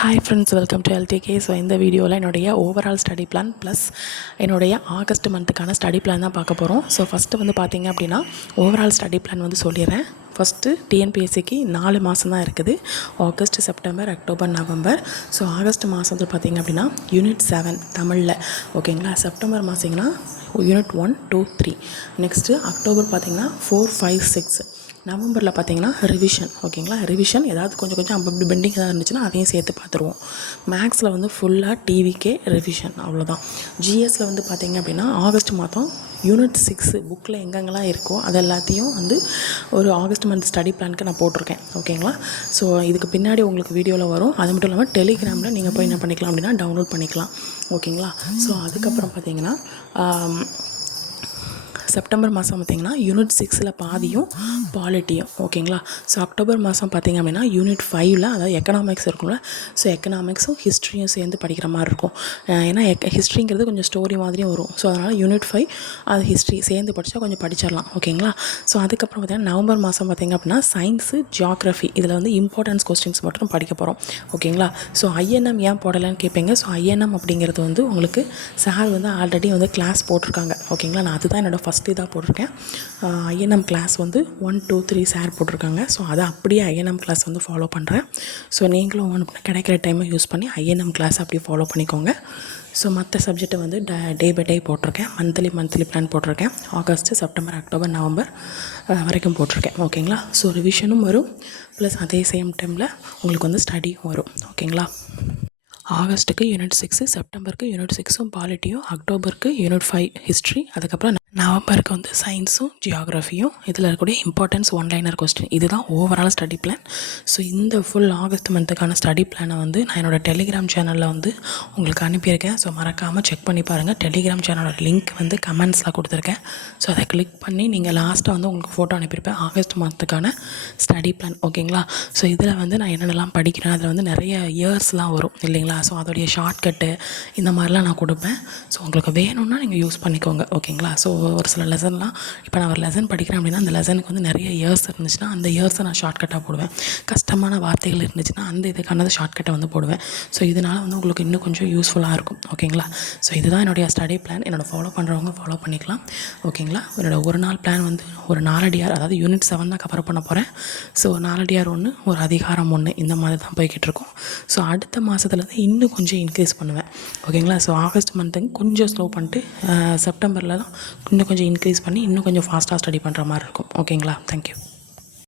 Hi friends, welcome to LDK. So இந்த வீடியோவில் என்னுடைய ஓவரால் ஸ்டடி பிளான் ப்ளஸ் என்னுடைய ஆகஸ்ட் மந்த்துக்கான ஸ்டடி பிளான் தான் பார்க்க போகிறோம். ஸோ ஃபஸ்ட்டு வந்து பார்த்திங்க அப்படின்னா ஓவரால் ஸ்டடி பிளான் வந்து சொல்லிடுறேன். ஃபஸ்ட்டு டிஎன்பிஎஸ்சிக்கு 4 மாதம் தான் இருக்குது. August, September, October, November. So August மாதம் வந்து பார்த்திங்க அப்படின்னா யூனிட் 7 தமிழில், ஓகேங்களா. செப்டம்பர் மாதங்கன்னா யூனிட் 1, 2, 3. நெக்ஸ்ட்டு அக்டோபர் பார்த்திங்கன்னா 4, 5, 6. நவம்பரில் பார்த்திங்கன்னா ரிவிஷன், ஓகேங்களா. ரிவிஷன் ஏதாவது கொஞ்சம் அப்படி பெண்டிங் ஏதாவது இருந்துச்சுன்னா அதையும் சேர்த்து பார்த்துருவோம். மேக்ஸில் வந்து ஃபுல்லாக டிவிக்கே ரிவிஷன், அவ்வளோதான். ஜிஎஸில் வந்து பார்த்திங்க அப்படின்னா ஆகஸ்ட் மாதம் யூனிட் 6 புக்கில் எங்கெங்கெல்லாம் இருக்கோ அது எல்லாத்தையும் வந்து ஒரு ஆகஸ்ட் மந்த் ஸ்டடி பிளானுக்கு நான் போட்டிருக்கேன், ஓகேங்களா. ஸோ இதுக்கு பின்னாடி உங்களுக்கு வீடியோவில் வரும். அது மட்டும் இல்லாமல் டெலிகிராமில் நீங்கள் போய் என்ன பண்ணிக்கலாம் அப்படின்னா டவுன்லோட் பண்ணிக்கலாம், ஓகேங்களா. ஸோ அதுக்கப்புறம் பார்த்திங்கன்னா செப்டம்பர் மாதம் பார்த்திங்கன்னா யூனிட் 6 பாதியும் பாலிட்டியும், ஓகேங்களா. ஸோ அக்டோபர் மாதம் பார்த்திங்க அப்படின்னா யூனிட் 5 அதாவது எக்கனாமிக்ஸ் இருக்கும்ல. ஸோ எக்கனாமிக்ஸும் ஹிஸ்ட்ரியும் சேர்ந்து படிக்கிற மாதிரி இருக்கும். ஏன்னா ஹிஸ்ட்ரிங்கிறது கொஞ்சம் ஸ்டோரி மாதிரியும் வரும். ஸோ அதனால் யூனிட் 5 அது ஹிஸ்ட்ரி சேர்ந்து படித்தா கொஞ்சம் படிச்சிடலாம், ஓகேங்களா. ஸோ அதுக்கப்புறம் பார்த்திங்கன்னா நவம்பர் மாதம் பார்த்திங்க அப்படின்னா சயின்ஸு, ஜியாகிரஃபி இதில் வந்து இம்பார்ட்டன்ஸ் கொஸ்டின்ஸ் மட்டும் படிக்க போகிறோம், ஓகேங்களா. ஸோ ஐஎன்எம் ஏன் போடலைன்னு கேட்பீங்க. ஸோ ஐஎன்எம் அப்படிங்கிறது வந்து உங்களுக்கு சார் வந்து ஆல்ரெடி வந்து கிளாஸ் போட்டிருக்காங்க, ஓகேங்களா. நான் அதுதான் என்னோடய ஃபஸ்ட் இதாக போட்டிருக்கேன். ஐஎன்எம் கிளாஸ் வந்து 1, 2, 3 சார் போட்டிருக்காங்க. ஸோ அதை அப்படியே ஐஎன்எம் கிளாஸ் வந்து ஃபாலோ பண்ணுறேன். ஸோ நீங்களும் கிடைக்கிற டைமை யூஸ் பண்ணி ஐஎன்எம் கிளாஸ் அப்படியே ஃபாலோ பண்ணிக்கோங்க. ஸோ மற்ற சப்ஜெக்டை வந்து டே பை டே போட்டிருக்கேன். மந்த்லி பிளான் போட்டிருக்கேன். ஆகஸ்ட்டு, செப்டம்பர், அக்டோபர், நவம்பர் வரைக்கும் போட்டிருக்கேன், ஓகேங்களா. ஸோ ரிவிஷனும் வரும், ப்ளஸ் அதே சேம் டைமில் உங்களுக்கு வந்து ஸ்டடியும் வரும், ஓகேங்களா. ஆகஸ்ட்டுக்கு யூனிட் 6, செப்டம்பருக்கு யூனிட் 6 பாலிட்டியும், அக்டோபருக்கு யூனிட் 5 ஹிஸ்ட்ரி, அதுக்கப்புறம் நவம்பருக்கு வந்து சயின்ஸும் ஜியாகிரஃபியும் இதில் இருக்கக்கூடிய இம்பார்ட்டன்ஸ் ஒன்லைனர் கொஸ்டின். இதுதான் ஓவரால் ஸ்டடி பிளான். ஸோ இந்த ஃபுல் ஆகஸ்ட் மந்த்துக்கான ஸ்டடி பிளானை வந்து நான் என்னோடய டெலிகிராம் சேனலில் வந்து உங்களுக்கு அனுப்பியிருக்கேன். ஸோ மறக்காமல் செக் பண்ணி பாருங்கள். டெலிகிராம் சேனலோட லிங்க் வந்து கமெண்ட்ஸில் கொடுத்துருக்கேன். ஸோ அதை கிளிக் பண்ணி நீங்கள் லாஸ்ட்டாக வந்து உங்களுக்கு ஃபோட்டோ அனுப்பியிருப்பேன் ஆகஸ்ட் மந்த்துக்கான ஸ்டடி பிளான், ஓகேங்களா. ஸோ இதில் வந்து நான் என்னென்னலாம் படிக்கிறேன், அதில் வந்து நிறைய இயர்ஸ்லாம் வரும் இல்லைங்களா. ஸோ அதோடைய ஷார்ட்கட்டு இந்த மாதிரிலாம் நான் கொடுப்பேன். ஸோ உங்களுக்கு வேணும்னா நீங்கள் யூஸ் பண்ணிக்கோங்க, ஓகேங்களா. ஸோ ஒரு சில லெசன்லாம் இப்போ நான் ஒரு லெசன் படிக்கிறேன் அப்படின்னா அந்த லெசனுக்கு வந்து நிறைய இயர்ஸ் இருந்துச்சுன்னா அந்த இயர்ஸை நான் ஷார்ட்கட்டாக போடுவேன். கஷ்டமான வார்த்தைகள் இருந்துச்சுன்னா அந்த இதுக்கானது ஷார்ட்கட்டை வந்து போடுவேன். ஸோ இதனால் வந்து உங்களுக்கு இன்னும் கொஞ்சம் யூஸ்ஃபுல்லாக இருக்கும், ஓகேங்களா. ஸோ இதுதான் என்னுடைய ஸ்டடி பிளான். என்னோட ஃபாலோ பண்ணுறவங்க ஃபாலோ பண்ணிக்கலாம், ஓகேங்களா. என்னோடய ஒரு நாள் பிளான் வந்து ஒரு நாலடியார், அதாவது யூனிட் 7 தான் கவர் பண்ண போகிறேன். ஸோ நாலடியார் 1, ஒரு அதிகாரம் 1, இந்த மாதிரி தான் போய்கிட்டு இருக்கும். ஸோ அடுத்த மாதத்துலேருந்து இன்னும் கொஞ்சம் இன்க்ரீஸ் பண்ணுவேன், ஓகேங்களா. ஸோ ஆகஸ்ட் மந்த்துக்கு கொஞ்சம் ஸ்லோ பண்ணிட்டு செப்டம்பரில் தான் இன்னும் கொஞ்சம் இன்க்ரீஸ் பண்ணி இன்னும் கொஞ்சம் ஃபாஸ்ட்டாக ஸ்டடி பண்ணுற மாதிரி இருக்கும், ஓகேங்களா. தேங்க்யூ.